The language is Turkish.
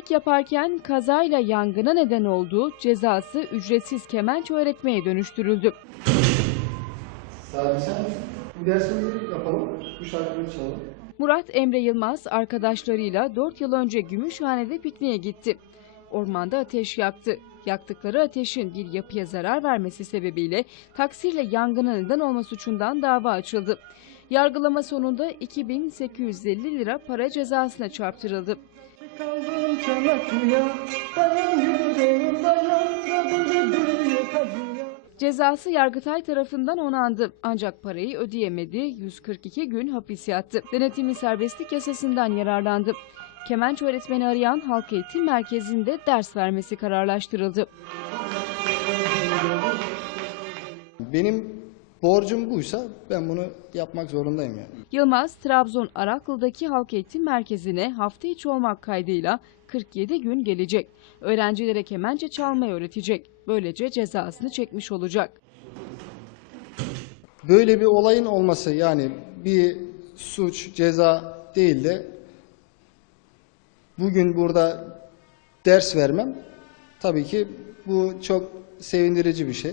Öğretmenlik yaparken kazayla yangına neden olduğu cezası ücretsiz kemençe öğretmeye dönüştürüldü. Sadece sen bu dersimizi yapalım, bu şarkıyı çalalım. Murat Emre Yılmaz arkadaşlarıyla 4 yıl önce Gümüşhane'de pikniğe gitti. Ormanda ateş yaktı. Yaktıkları ateşin bir yapıya zarar vermesi sebebiyle taksirle yangına neden olma suçundan dava açıldı. Yargılama sonunda 2850 lira para cezasına çarptırıldı. Kaldım çanaklıya, dayan yüreğim dayan, kadını büyük acıya. Cezası Yargıtay tarafından onandı ancak parayı ödeyemedi, 142 gün hapis yattı. Denetimli serbestlik yasasından yararlandı. Kemençe öğretmeni arayan halk eğitim merkezinde ders vermesi kararlaştırıldı. Benim borcum buysa ben bunu yapmak zorundayım yani. Yılmaz, Trabzon Araklı'daki halk eğitim merkezine hafta içi olmak kaydıyla 47 gün gelecek. Öğrencilere kemençe çalmayı öğretecek. Böylece cezasını çekmiş olacak. Böyle bir olayın olması yani bir suç, ceza değil de bugün burada ders vermem tabii ki bu çok sevindirici bir şey.